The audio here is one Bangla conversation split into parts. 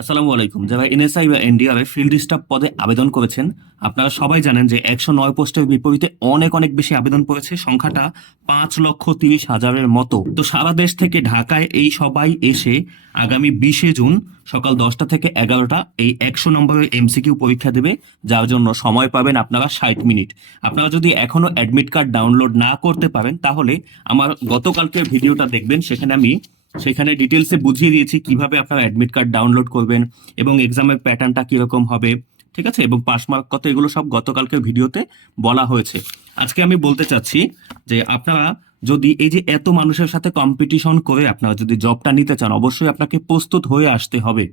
আসসালামু আলাইকুম। যারা এনএসআই বা এনডিআরএ ফিল্ড স্টাফ পদে আবেদন করেছেন, আপনারা সবাই জানেন যে একশো নয় পোস্টের বিপরীতে অনেক অনেক বেশি আবেদন করেছে সংখ্যাটা পাঁচ লক্ষ তিরিশ হাজারের মতো। তো সারা দেশ থেকে ঢাকায় এই সবাই এসে আগামী বিশে জুন সকাল দশটা থেকে এগারোটা এই একশো নম্বরের এমসিকিউ পরীক্ষা দেবে। যার জন্য সময় পাবেন আপনারা ষাট মিনিট। আপনারা যদি এখনও অ্যাডমিট কার্ড ডাউনলোড না করতে পারেন, তাহলে আমার গতকালকের ভিডিওটা দেখবেন, সেখানে আমি সেখানে ডিটেলসে বুঝিয়ে দিয়েছি কীভাবে আপনারা অ্যাডমিট কার্ড ডাউনলোড করবেন এবং এক্সামের প্যাটার্নটা কীরকম হবে, ঠিক আছে? এবং পাস মার্ক কত, এগুলো সব গতকালকে ভিডিওতে বলা হয়েছে। আজকে আমি বলতে চাচ্ছি যে আপনারা যদি এই যে এত মানুষের সাথে কম্পিটিশন করে আপনারা যদি জবটা নিতে চান, অবশ্যই আপনাকে প্রস্তুত হয়ে আসতে হবে।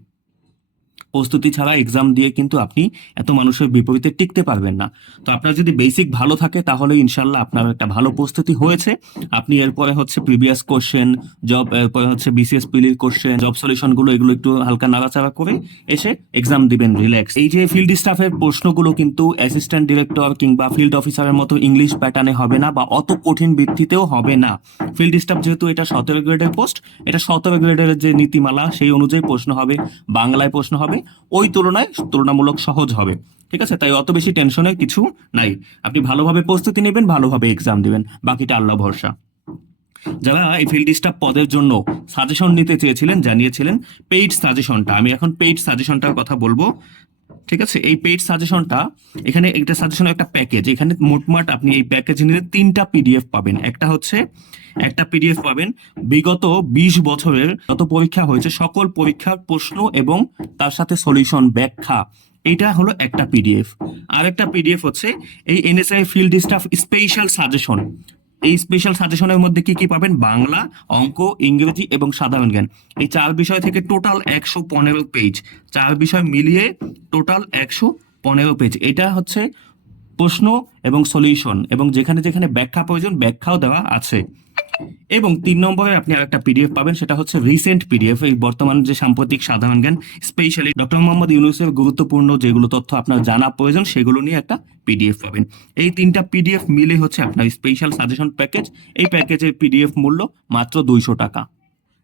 প্রস্তুতি ছাড়া এক্সাম দিয়ে কিন্তু আপনি এত মানুষের বিপরীতে টিকতে পারবেন না। তো আপনার যদি বেসিক ভালো থাকে, তাহলে ইনশাল্লাহ আপনার একটা ভালো প্রস্তুতি হয়েছে। আপনি এরপরে হচ্ছে প্রিভিয়াস কোশ্চেন জব এরপরে হচ্ছে বিসিএস পিলির কোশ্চেন জব সলিউশনগুলো, এগুলো একটু হালকা নাড়াচাড়া করে এসে এক্সাম দিবেন রিল্যাক্স এই যে ফিল্ড স্টাফের প্রশ্নগুলো কিন্তু অ্যাসিস্ট্যান্ট ডিরেক্টর কিংবা ফিল্ড অফিসারের মতো ইংলিশ প্যাটার্নে হবে না বা অত কঠিন ভিত্তিতেও হবে না। ফিল্ড স্টাফ যেহেতু এটা সতেরো গ্রেডের পোস্ট এটা সতেরো গ্রেডের যে নীতিমালা, সেই অনুযায়ী প্রশ্ন হবে, বাংলায় প্রশ্ন হবে। ওই তুলনায় তুলনামূলক সহজ হবে। ঠিক আছে? তাই অত বেশি টেনশনের কিছু নাই। আপনি ভালোভাবে প্রস্তুতি নেবেন, ভালোভাবে এক্সাম দেবেন। বাকিটা আল্লাহ ভরসা। যারা এই ফিল্ড স্টাফ পদের জন্য সাজেশন নিতে চেয়েছিলেন, জানিয়েছিলেন পেইড সাজেশনটা আমি এখন পেইড সাজেশনটার কথা বলব। ঠিক আছে? এই পেইড সাজেশনটা এখানে একটা সাজেশন একটা প্যাকেজ এখানে মোটমাট আপনি এই প্যাকেজ নিলে তিনটা পিডিএফ পাবেন। একটা হচ্ছে, একটা পিডিএফ পাবেন, বিগত বিশ বছরের যত পরীক্ষা হয়েছে, সকল পরীক্ষার প্রশ্ন এবং তার সাথে সলিউশন ব্যাখ্যা। এটা হলো একটা পিডিএফ আর একটা পিডিএফ হচ্ছে, এই NSI field staff special suggestion এই স্পেশাল সাজেশনের মধ্যে কি কি পাবেন? বাংলা, অঙ্ক, ইংরেজি এবং সাধারণ জ্ঞান। এই চার বিষয় থেকে টোটাল একশো পনেরো পেজ চার বিষয় মিলিয়ে টোটাল একশো পনেরো পেজ এটা হচ্ছে প্রশ্ন এবং সলিউশন এবং যেখানে যেখানে ব্যাখ্যা প্রয়োজন, ব্যাখ্যাও দেওয়া আছে। এবং তিন নম্বরে আপনি আর একটা পিডিএফ পাবেন, সেটা হচ্ছে রিসেন্ট পিডিএফ এই বর্তমান যে সাম্প্রতিক সাধারণ জ্ঞান স্পেশালি ডক্টর মোহাম্মদ ইউনুসের গুরুত্বপূর্ণ যেগুলো তথ্য আপনার জানা প্রয়োজন, সেগুলো নিয়ে একটা পিডিএফ পাবেন। এই তিনটা পিডিএফ মিলে হচ্ছে আপনার স্পেশাল সাজেশন প্যাকেজ এই প্যাকেজের পিডিএফ মূল্য মাত্র দুইশো টাকা।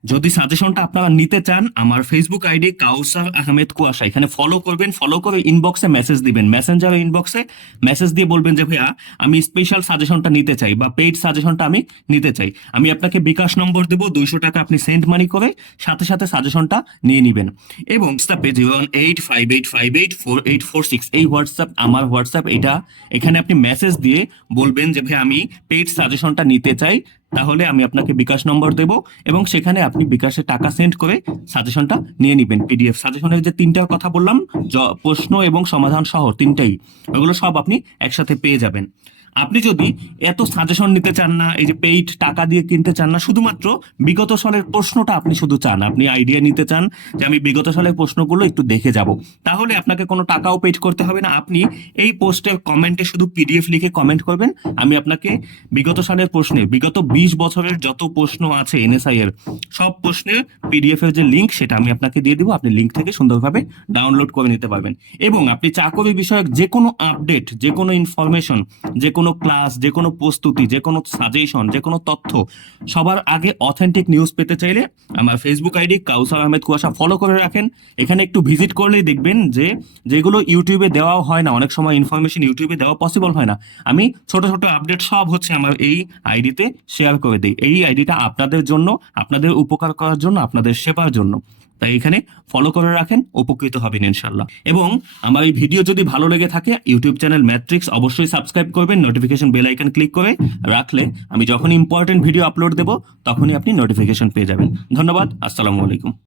যদি সাজেশনটা আপনারা নিতে চান, আমার ফেসবুক আইডি কাউসার আহমেদ কুয়াশা এখানে ফলো করবেন ফলো করে ইনবক্সে মেসেজ দিবেন। মেসেঞ্জার ইনবক্সে মেসেজ দিয়ে বলবেন যে, ভাইয়া, আমি স্পেশাল সাজেশনটা নিতে চাই বা পেইড সাজেশনটা আমি নিতে চাই। আমি আপনাকে বিকাশ নম্বর দেবো, দুইশো টাকা আপনি সেন্ড মানি করে সাথে সাথে সাজেশনটা নিয়ে নেবেন। এবং হোয়াটসঅ্যাপে zero eight five eight five eight four eight four six এই হোয়াটসঅ্যাপ আমার হোয়াটসঅ্যাপ এটা। এখানে আপনি মেসেজ দিয়ে বলবেন যে ভাই আমি পেইড সাজেশনটা নিতে চাই তাহলে আমি আপনাকে বিকাশ নম্বর দেব এবং সেখানে আপনি বিকাশে টাকা সেন্ড করে সাজেশনটা নিয়ে নেবেন পিডিএফ সাজেশনের যে তিনটা কথা বললাম প্রশ্ন এবং সমাধান সহ তিনটাই, ওগুলো সব আপনি একসাথে পেয়ে যাবেন। আপনি যদি এত সাজেশন নিতে চান না, এই যে পেইড টাকা দিয়ে কিনতে চান না, শুধুমাত্র বিগত সালের প্রশ্নটা আপনি শুধু চান, আপনি আইডিয়া নিতে চান যে আমি বিগত সালের প্রশ্নগুলো একটু দেখে যাব। তাহলে আপনাকে কোনো টাকাও পেইড করতে হবে না। আপনি এই পোস্টের কমেন্টে শুধু পিডিএফ লিখে কমেন্ট করবেন। আমি আপনাকে বিগত সালের প্রশ্নে, বিগত বিশ বছরের যত প্রশ্ন আছে এনএসআই এর, সব প্রশ্নের পিডিএফ এর যে লিঙ্ক সেটা আমি আপনাকে দিয়ে দিব। আপনি লিঙ্ক থেকে সুন্দরভাবে ডাউনলোড করে নিতে পারবেন। এবং আপনি চাকরি বিষয়ক যে কোনো আপডেট যে কোনো ইনফরমেশন যে কোনো ক্লাস যে কোনো প্রস্তুতি যে কোনো সাজেশন যে কোনো তথ্য সবার আগে অথেন্টিক নিউজ পেতে চাইলে আমার ফেসবুক আইডি কাউসার আহমেদ কুয়াশা ফলো করে রাখেন। এখানে একটু ভিজিট করলেই দেখবেন যে যেগুলো ইউটিউবে দেওয়াও হয় না, অনেক সময় ইনফরমেশন ইউটিউবে দেওয়া পসিবল হয় না। আমি ছোট ছোট আপডেট সব হচ্ছে আমার এই আইডিতে শেয়ার করে দিই। এই আইডিটা আপনাদের জন্য, আপনাদের উপকার করার জন্য, আপনাদের সেবার জন্য। তাই এখানে ফলো করে রাখেন, উপকৃত হবেন ইনশাল্লাহ এবং আমার এই ভিডিও যদি ভালো লেগে থাকে, ইউটিউব চ্যানেল ম্যাট্রিক্স অবশ্যই সাবস্ক্রাইব করবেন নোটিফিকেশন বেল আইকন ক্লিক করে রাখলে আমি যখন ইম্পর্টেন্ট ভিডিও আপলোড দেব, তখনই আপনি নোটিফিকেশন পেয়ে যাবেন। ধন্যবাদ, আসসালামু আলাইকুম।